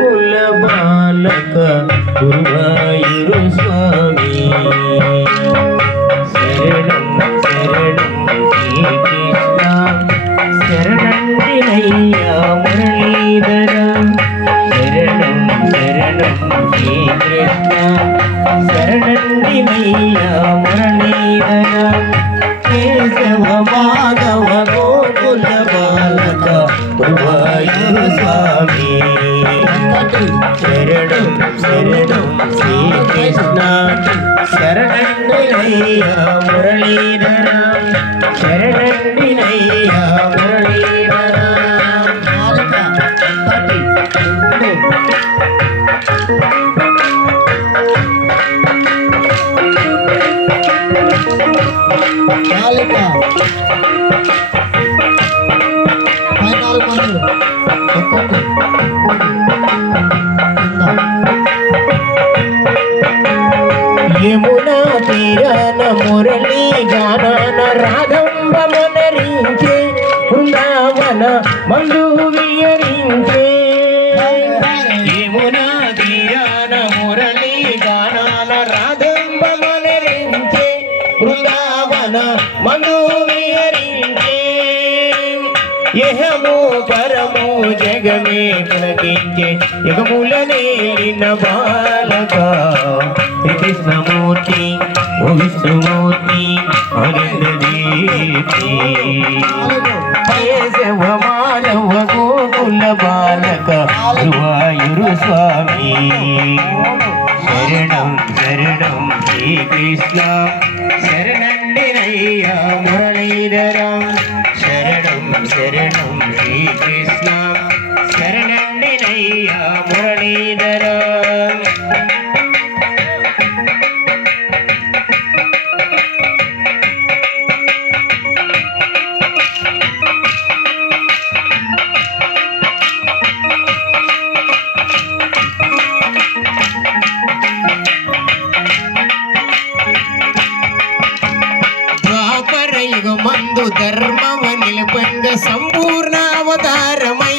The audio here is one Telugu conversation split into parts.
గోకుల బాలక గురువాయూరు స్వామి శరణం శరణం శ్రీకృష్ణ శరణండినయ్యా మురళీధర శరణం శరణం శ్రీకృష్ణ శరణండినయ్యా మురళీధర కేశవ మాధవ గోకుల బాలక గురువాయూరు స్వామి శరణం శరణం శ్రీకృష్ణ శరణండినయ్యా మురళీధర శరణండినయ్యా మురళీధర యమునా తీరాన మురళీ గానాన రాధంబ మనరించే బృందావన మందు వియరించే యమునా తీరాన మురళీ గానాన రాధంబ మనరించే బృందావన మందు వియరించే యహము పరము జగమే పులకించే యుగముల నేలిన బాలక కృష్ణమూర్తి ఓ విష్ణుమూర్తి ఆనందదీప్తి కేశవ మాధవ గోకుల బాలక గురువాయూరు స్వామి శరణం శరణం శ్రీకృష్ణ శరణండినయ్యా మురళీధర శరణం శరణం శ్రీకృష్ణ శరణండినయ్యా మురళీధర మందు ధర్మవ నిలపంగ సంపూర్ణ అవతారమై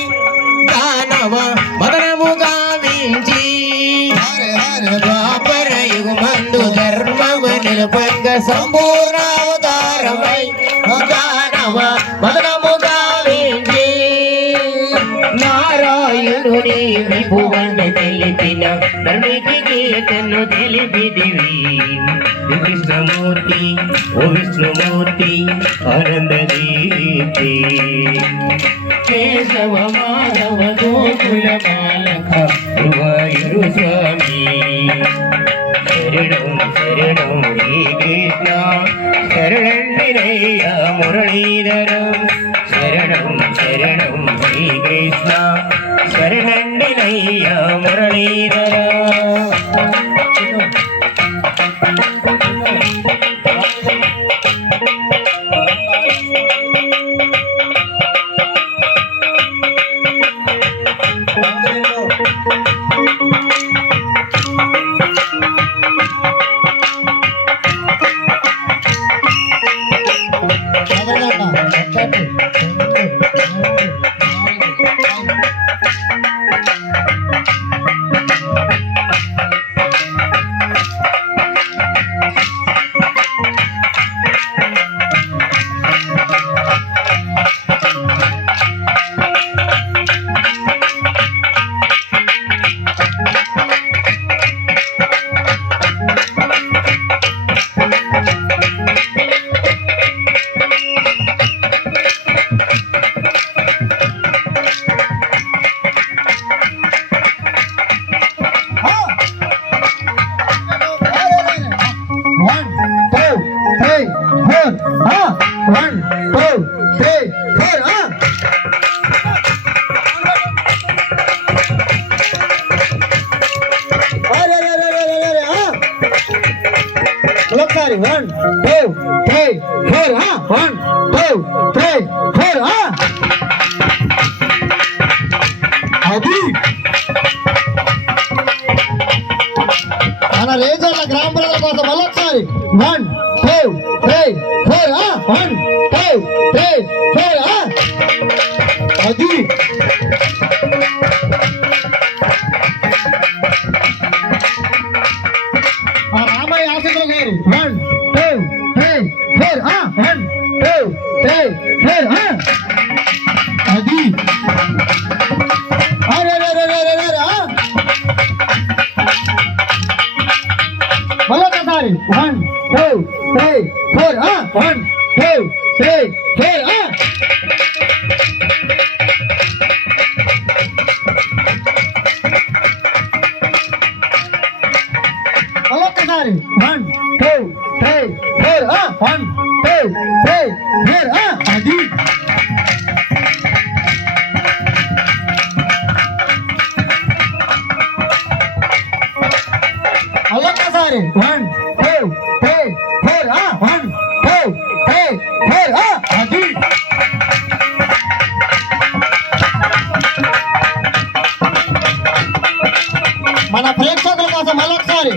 దానవ మదనముగా వించి ద్వాపరయుగు మందు ధర్మవ నిలపంగ సంపూర్ణ అవతారమై దానవ మదనముగా వించి నారాయణుని విభువని తెలిపిన ధర్మికి గీతను తెలిపిదివి కృష్ణమూర్తి ఓ విష్ణుమూర్తి ఆనందదీప్తి కేశవ మాధవ గోకుల బాలక గురువాయూరు స్వామి శరణం శరణం శ్రీకృష్ణ శరణండినయ్యా మురళీధర శరణం శరణం శ్రీకృష్ణ శరణండినయ్యా మురళీధర ఒకసారి 1 2 3 4 1 2 3 4 అది మన రేజర్ల గ్రామ ప్రజల కోసం మళ్ళొకసారి 1 2 3 4 1 2 3 4 అది వన్ టూ త్రీ ఫోర్ అది మళ్ళొక్కసారి one two three four one two three four అది మన ప్రేక్షకుల కోసం మళ్ళొకసారి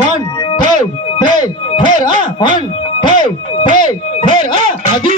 one two three four one two three four అది